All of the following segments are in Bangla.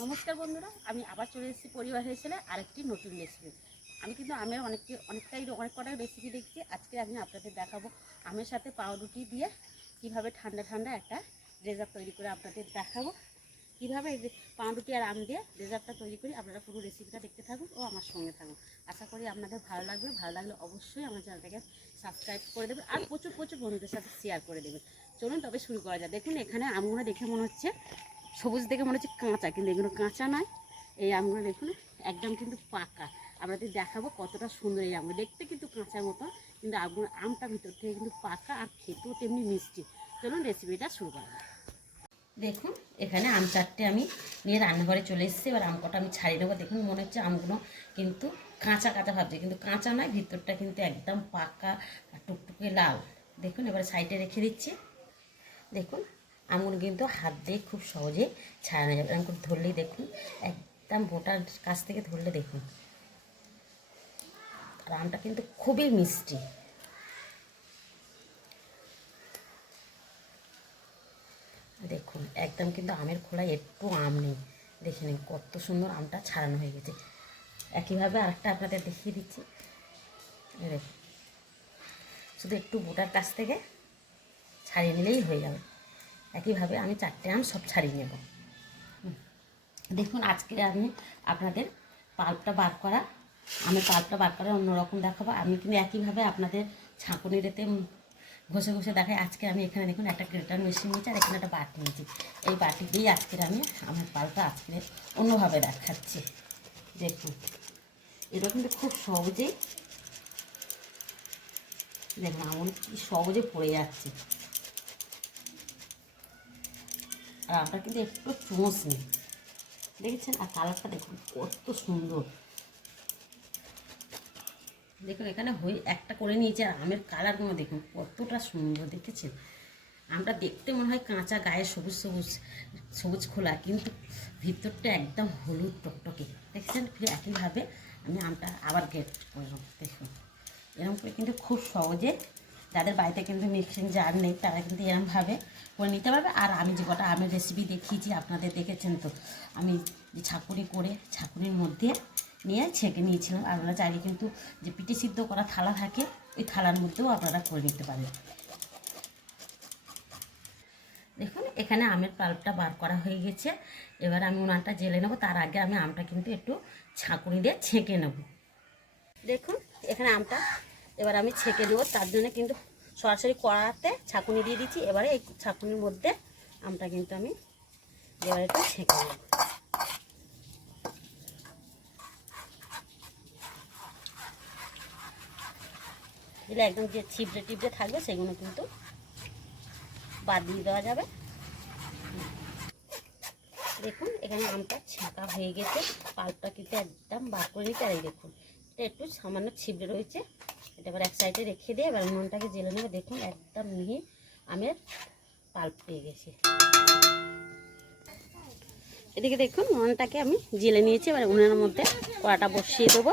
নমস্কার বন্ধুরা, আমি আবার চলে এসেছি পরিবারের ছেলে আরেকটি নতুন রেসিপি। আমি কিন্তু আমের অনেক কটা রেসিপি দেখছি। আজকে আমি আপনাদের দেখাবো আমের সাথে পাউরুটি দিয়ে কিভাবে ঠান্ডা ঠান্ডা একটা ডেজার্ট তৈরি করে আপনাদের দেখাবো। কীভাবে পাউরুটি আর আম দিয়ে ডেজার্টটা তৈরি করি। আপনারা পুরো রেসিপিটা দেখতে থাকুন ও আমার সঙ্গে থাকুন। আশা করি আপনাদের ভালো লাগবে। ভালো লাগলে অবশ্যই আমার চ্যানেলটাকে সাবস্ক্রাইব করে দেবেন আর প্রচুর বন্ধুদের সাথে শেয়ার করে দেবেন। চলুন তবে শুরু করা যায়। দেখুন এখানে আমগুলো দেখে মনে হচ্ছে সবুজ, দেখে মনে হচ্ছে কাঁচা, কিন্তু এগুলো কাঁচা নয়। এই আমগুলো দেখুন একদম কিন্তু পাকা। আপনাদের দেখাবো কতটা সুন্দর এই আমগুলো। দেখতে কিন্তু কাঁচার মতো, কিন্তু আমটা ভিতর থেকে কিন্তু পাকা আর খেতেও তেমনি মিষ্টি। চলুন রেসিপিটা শুরু করা যায়। দেখুন এখানে আম চারটে আমি নিয়ে রান্নাঘরে চলে এসেছি। এবার আম কটা আমি ছাড়িয়ে নেবো। দেখুন মনে হচ্ছে আমগুলো কিন্তু কাঁচা কাঁচা ভাবছে, কিন্তু কাঁচা নয়, ভিতরটা কিন্তু একদম পাকা আর টুকটুকে লাল। দেখুন এবার সাইডে রেখে দিচ্ছি। দেখুন আমগুলো কিন্তু হাত দিয়ে খুব সহজে ছাড়ানো যাবে। এরকম ধরলেই দেখুন একদম বোটার কাছ থেকে ধরলে দেখুন। আর আমটা কিন্তু খুবই মিষ্টি। দেখুন একদম কিন্তু আমের খোলায় একটু আম নেই। দেখে নিন কত সুন্দর আমটা ছাড়ানো হয়ে গেছে। একইভাবে আরেকটা আপনাদের দেখিয়ে দিচ্ছি। দেখুন শুধু একটু বোটার কাছ থেকে ছাড়িয়ে নিলেই হয়ে যাবে। একইভাবে আমি চারটে আম সব ছাড়িয়ে নেব। দেখুন আজকে আমি আপনাদের পাল্পটা বার করা অন্যরকম দেখাবো। আমি কিন্তু একইভাবে আপনাদের ছাঁকুনিতে ঘষে ঘষে দেখাই। আজকে আমি এখানে দেখুন একটা গ্রেটার মেশিন নিয়েছি আর এখানে একটা বাটি নিয়েছি। এই বাটি দিয়েই আজকের আমি আমার পাল্পটা আজকে অন্যভাবে দেখাচ্ছি। দেখুন এটা কিন্তু খুব সহজেই, দেখুন এমন কি সহজে পড়ে যাচ্ছে। আর আমরা কিন্তু একটু চুমস নেই, দেখেছেন? আর কালারটা দেখুন কত সুন্দর। দেখুন এখানে একটা করে নিয়েছে আর আমের কালারগুলো দেখুন কতটা সুন্দর, দেখেছেন? আমটা দেখতে মনে হয় কাঁচা, গায়ে সবুজ সবুজ সবুজ খোলা, কিন্তু ভিতরটা একদম হলুদ টকটকে, দেখছেন? ফিরে একইভাবে আমি আমটা আবার গ্রেট করব। দেখুন এরকম করে কিন্তু খুব সহজে, যাদের বাড়িতে কিন্তু মিক্সিং জার নেই তারা কিন্তু এরকমভাবে করে নিতে পারবে। আর আমি যে কটা আমের রেসিপি দেখিয়েছি আপনাদের দেখেছেন তো, আমি যে ছাঁকুনি করে ছাঁকুনির মধ্যে নিয়ে ছেঁকে নিয়েছিলাম। আপনারা চাইলে কিন্তু যে পিঠে সিদ্ধ করা থালা থাকে ওই থালার মধ্যেও আপনারা করে নিতে পারেন। দেখুন এখানে আমের পাল্পটা বার করা হয়ে গেছে। এবার আমি উনানটা জেলে নেবো। তার আগে আমি আমটা কিন্তু একটু ছাঁকুনি দিয়ে ছেঁকে নেব। দেখুন এখানে আমটা এবার আমি ছেঁকে নেবো, তার জন্য কিন্তু সরাসরি কড়াতে ছাঁকুনি দিয়ে দিচ্ছি। এবারে এই ছাঁকুনির মধ্যে আমটা কিন্তু আমি এবারে একটু ছেঁকে নেব। দিলে একদম যে ছিবড়ে টিবড়ে থাকবে সেগুলো কিন্তু বাদ দিয়ে দেওয়া যাবে। দেখুন এখানে আমটা ছাঁকা হয়ে গেছে, পাল্পটা কিন্তু একদম বার করে নিতে। আর এই দেখুন এটা একটু সামান্য ছিবড়ে রয়েছে, এটা এবার এক সাইডে রেখে দিয়ে এবার উনুনটাকে জেলে নেবে। দেখুন একদম মিহি আমের পাল্প পেয়ে গেছে। এদিকে দেখুন উনুনটাকে আমি জেলে নিয়েছি। এবার উনুনের মধ্যে কড়াটা বসিয়ে দেবো,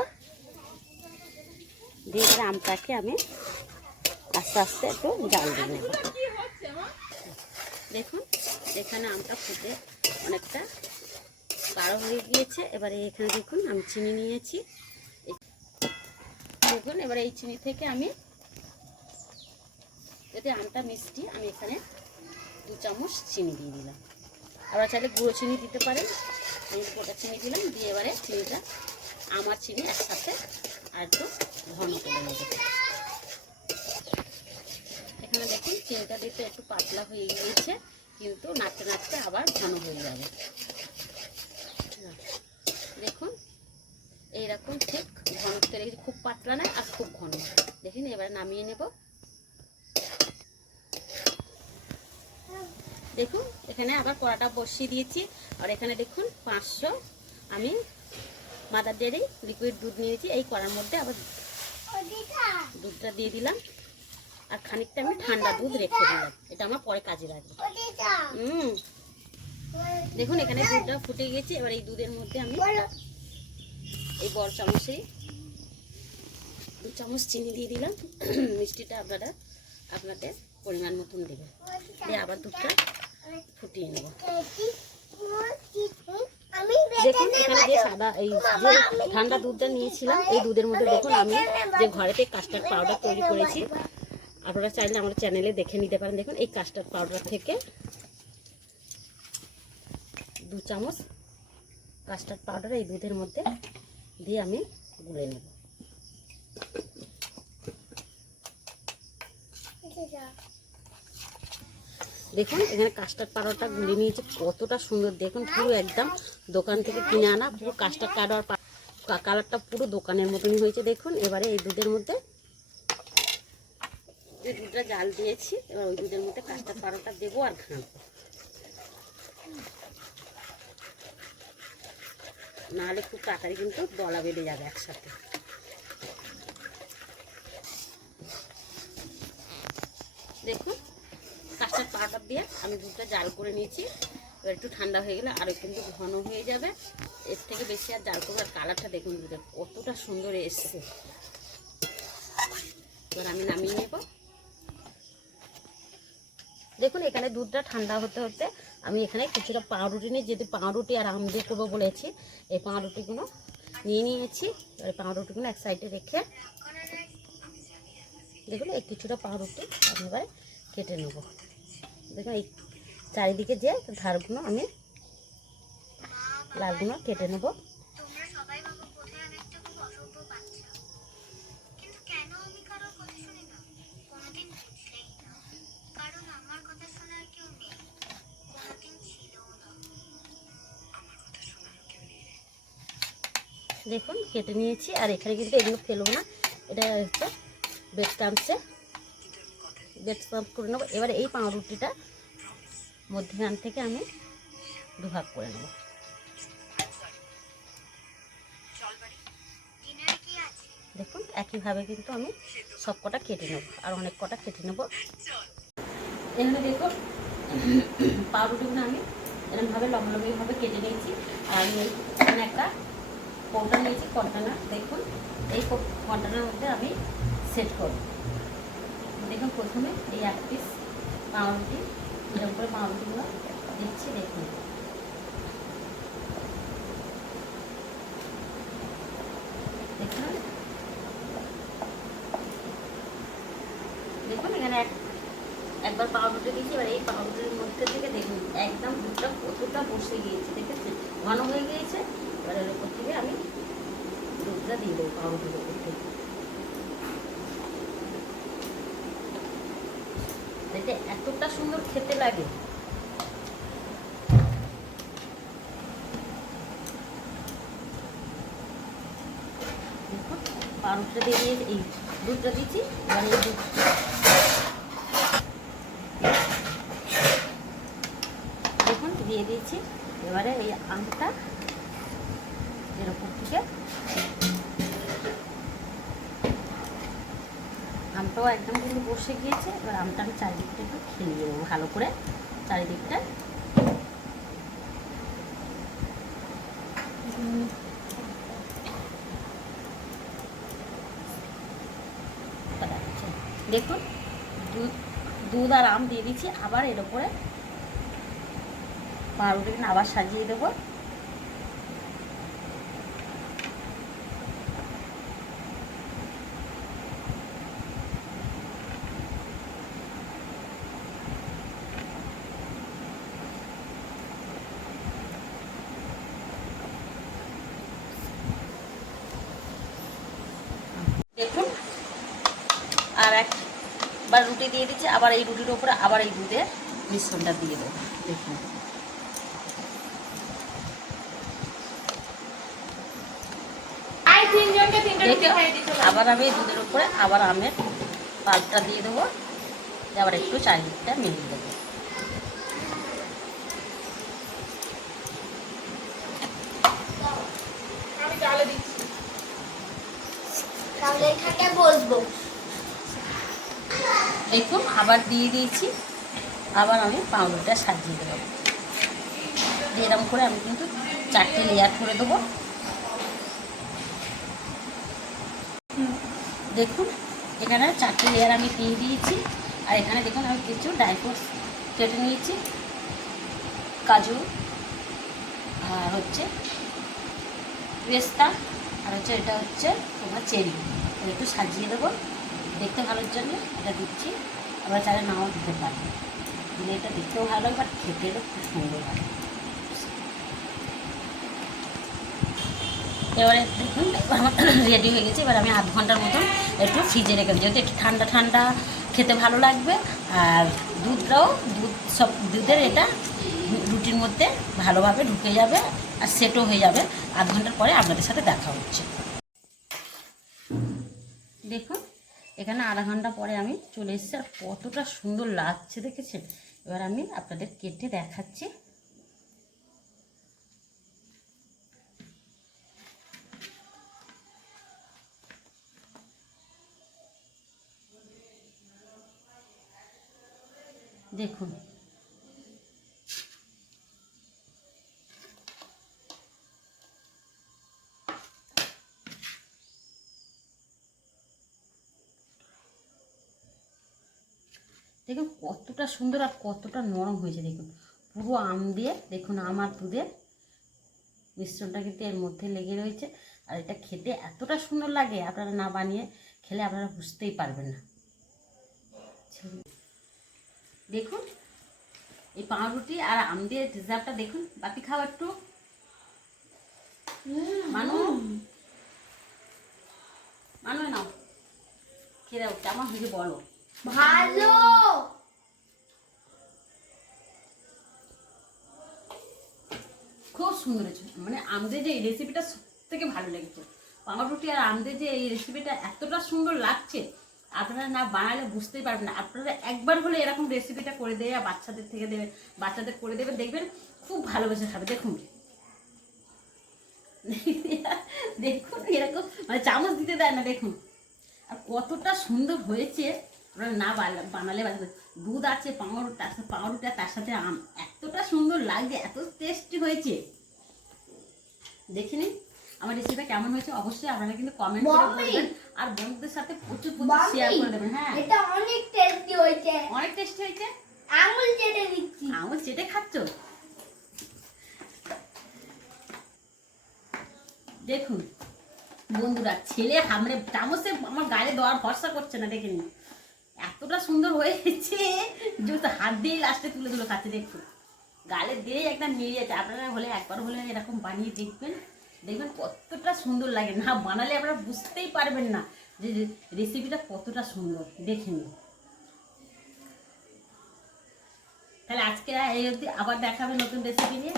দিয়ে এবার আমটাকে আমি আস্তে আস্তে একটু জাল দিয়ে নেব। দেখুন এখানে আমটা ফুটে অনেকটা গাঢ় হয়ে গিয়েছে। এবারে এখানে দেখুন আমি চিনি নিয়েছি। দেখুন এবারে এই চিনি থেকে আমি, যদি আমটা মিষ্টি, আমি এখানে 2 চামচ চিনি দিয়ে দিলাম। আবার চাইলে গুঁড়ো চিনি দিতে পারেন। আমি গোটা চিনি দিলাম, দিয়ে এবারে চিনিটা আমার চিনি একসাথে আর একটু ঘন করে নেব। এখানে দেখুন চিনিটা দিতে একটু পাতলা হয়ে গিয়েছে, কিন্তু নাড়তে নাড়তে আবার ঘন হয়ে যাবে। দেখুন এইরকম ঠিক ঘনত্ব রেখেছি, খুব পাতলা নয় আর খুব ঘন। দেখুন এবারে নামিয়ে নেব। দেখুন এখানে আবার কড়াটা বসিয়ে দিয়েছি। আর এখানে দেখুন 500 আমি মাদার ডেয়ারি লিকুইড দুধ নিয়েছি। এই কড়ার মধ্যে আবার দুধটা দিয়ে দিলাম। আর খানিকটা আমি ঠান্ডা দুধ রেখে দিলাম, এটা আমার পরে কাজে লাগবে। দেখুন এখানে দুধটা ফুটে গেছে। এবার এই দুধের মধ্যে আমি এই বড় চামচে 2 চামচ চিনি দিয়ে দিলাম। মিষ্টিটা আপনারা আপনাদের পরিমাণ মতন দেবেন, দিয়ে আবার দুধটা ফুটিয়ে নেব। দেখুন এখানে যে সাদা এই যে ঠান্ডা দুধটা নিয়েছিলাম, এই দুধের মধ্যে দেখুন আমি যে ঘরেতে কাস্টার্ড পাউডার তৈরি করেছি, আপনারা চাইলে আমার চ্যানেলে দেখে নিতে পারেন। দেখুন এই কাস্টার্ড পাউডার থেকে 2 চামচ কাস্টার্ড পাউডার এই দুধের মধ্যে দিয়ে আমি গুলে নেব। দেখুন এখানে কাস্টার্ড পাউডারটা গুলে নিয়েছি, কতটা সুন্দর দেখুন, পুরো একদম দোকান থেকে কিনে আনা পুরো কাস্টার্ড পাউডার, কালারটা পুরো দোকানের মতনই হয়েছে। দেখুন এবারে এই দুধের মধ্যে যে দুধটা জাল দিয়েছি, এবার ওই দুধের মধ্যে কাস্টার্ড পাউডারটা দেবো আর ঘাঁটবো, নাহলে খুব তাড়াতাড়ি কিন্তু দলা বেঁধে যাবে একসাথে। দেখুন কাস্টার্ড পাউডার দিয়ে আমি দুধটা জাল করে নিয়েছি, এবার একটু ঠান্ডা হয়ে গেলে আরও কিন্তু ঘন হয়ে যাবে, এর থেকে বেশি আর জাল করবো। আর কালারটা দেখুন দুধের কতটা সুন্দর এসছে। এবার আমি নামিয়ে নেব। দেখুন এখানে দুধটা ঠান্ডা হতে হতে আমি এখানে কিছুটা পাউরুটি নিয়ে, যেহেতু পাউরুটি আর আম দিয়ে করবো বলেছি, এই পাউরুটিগুলো নিয়ে নিয়েছি। এবার পাউরুটিগুলো এক সাইডে রেখে দেখুন এই কিছুটা পাউরুটি আমি এবার কেটে নেব। দেখুন এই চারিদিকে যে ধারগুলো আমি লালগুলো কেটে নেব। দেখুন কেটে নিয়েছি, আর এখানে কিন্তু এগুলো ফেলবো না, এটা হচ্ছে বেড স্টাম্পসে বেড স্টাম্প করে নেবো। এবার এই পাউরুটিটা মধ্যখান থেকে আমি 2 ভাগ করে নেব। দেখুন একইভাবে কিন্তু আমি সব কটা কেটে নেব, আর অনেক কটা কেটে নেব। এখানে দেখুন পাউরুটিগুলো আমি এরকমভাবে লম্বালম্বিভাবে কেটে নিয়েছি, আর আমি এখানে একটা কৌটা নিয়েছি কন্টেনার। দেখুন এই কন্টেনারের মধ্যে আমি সেট করব। দেখুন প্রথমে এই 1 পিস পাউরুটি এরকম করে পাউরুটিগুলো দিচ্ছি। দেখুন দেখুন দেখুন এখানে একবার পাউরুটি দিয়েছি, এবার এই পাউরুটির মধ্যে থেকে দেখুন একদম দুধটা কতটা বসে গিয়েছে, দেখেছেন ঘন হয়ে গিয়েছে। এবার এর উপর থেকে আমি দুধটা দিয়ে দেবো পাউরুটির উপর থেকে। দেখে এতটা সুন্দর খেতে লাগে। দেখুন পাউরুটিটা দিয়ে দিয়ে এই দুধটা দিচ্ছি, এবার এই দুধ দেখুন দিয়ে দিয়েছি। এবারে এই আমটা এর উপর থেকে, আমটাও একদম কিন্তু বসে গিয়েছে। এবার আমটা আমি চারিদিকটা একটু খেলিয়ে দেবো ভালো করে, চারিদিকটা। দেখুন দুধ আর আম দিয়ে দিচ্ছি, আবার এর উপরে পাউরুটি আবার সাজিয়ে দেবো। দেখুন আর একবার রুটি দিয়ে দিচ্ছি, আবার এই রুটির উপরে আবার এই দুধের মিশ্রণটা দিয়ে দেবো। দেখুন আবার আমি এই দুধের উপরে আবার আমের পাল্পটা দিয়ে দেবো, আবার একটু চারিদিকটা মিলিয়ে দেবো। দেখুন আবার দিয়ে দিয়েছি, আবার আমি পাউরুটিটা সাজিয়ে দেবো। এরকম করে আমি কিন্তু 4টে লেয়ার করে দেবো। দেখুন এখানে 4টে লেয়ার আমি দিয়ে দিয়েছি, আর এখানে দেখুন আমি কিছু ড্রাই ফ্রুটস কেটে নিয়েছি, কাজু, আর হচ্ছে পেস্তা, আর হচ্ছে এটা হচ্ছে তোমার চেরি। একটু সাজিয়ে দেবো দেখতে ভালোর জন্য এটা দিচ্ছি। আবার চাইলে নাও দিতে পারি, দিলে এটা দেখতেও ভালো লাগে, বাট খেতেও খুব সুন্দর হয়। এবারে দেখুন আমার রেডি হয়ে গেছে। এবার আমি আধ ঘন্টার মতন একটু ফ্রিজে রেখে দিই, যেহেতু একটু ঠান্ডা ঠান্ডা খেতে ভালো লাগবে। আর দুধের এটা রুটির মধ্যে ভালোভাবে ঢুকে যাবে আর সেটও হয়ে যাবে। আধ ঘন্টার পরে আপনাদের সাথে দেখা হচ্ছে। দেখুন এখানে আধা ঘন্টা পরে আমি চলে এসেছি, আর কতটা সুন্দর লাগছে দেখেছেন। এবার আমি আপনাদের কেটে দেখাচ্ছি। দেখুন দেখুন কতটা সুন্দর আর কতটা নরম হয়েছে। দেখুন পুরো আম দিয়ে, দেখুন আম আর দুধের মিশ্রণটা কিন্তু এর মধ্যে লেগে রয়েছে। আর এটা খেতে এতটা সুন্দর লাগে, আপনারা না বানিয়ে খেলে আপনারা বুঝতেই পারবেন না। দেখুন এই পাউরুটি আর আম দিয়ে ডেজার্টটা দেখুন। বাপি খাও একটু, মানু মানু নাও খেয়ে দাও কেমন হয়েছে বলো। ভালো। খুব সুন্দর হয়েছে, মানে আমাদের যে এই রেসিপিটা সব থেকে ভালো লেগেছে। পাউরুটি আর আমাদের যে এই রেসিপিটা এতটা সুন্দর লাগছে, আপনারা না বানালে বুঝতেই পারবেন না। আপনারা একবার হলে এরকম রেসিপিটা করে দেবে, বাচ্চাদের থেকে দেবেন, বাচ্চাদের করে দেবেন, দেখবেন খুব ভালোবেসে খাবে। দেখুন দেখুন এরকম মানে চামচ দিতে দেয় না, দেখুন আর কতটা সুন্দর হয়েছে। আপনারা না বানালে দুধ আছে, পাউরুটি তার সাথে আম, এতটা সুন্দর লাগছে, এত টেস্টি হয়েছে। দেখে নিন আমার রেসিপিটা কেমন হয়েছে, অবশ্যই আপনারা কিন্তু কমেন্ট করে বলবেন, আর বন্ধুদের সাথে প্রচুর শেয়ার করে দেবেন। হ্যাঁ এটা অনেক টেস্টি হয়েছে, অনেক টেস্টি হয়েছে। আঙুল চেটে দিচ্ছি। আঙুল চেটে খাচ্ছ? দেখুন বন্ধুরা, ছেলে হামড়ে চামচে আমার গায়ে দেওয়ার ভরসা করছে না। দেখে নিন এতটা সুন্দর হয়েছে, যেহেতু হাত দিয়ে লাস্টে তুলে তুলে খাচ্ছে। দেখুন গালে দিয়ে একদম মিলিয়েছে। আপনারা হলে একবার হলে এরকম বানিয়ে দেখবেন, দেখবেন কতটা সুন্দর লাগে। না বানালে আপনারা বুঝতেই পারবেন না যে রেসিপিটা কতটা সুন্দর। দেখে নিন তাহলে আজকে এই অবধি, আবার দেখাবে নতুন রেসিপি নিয়ে।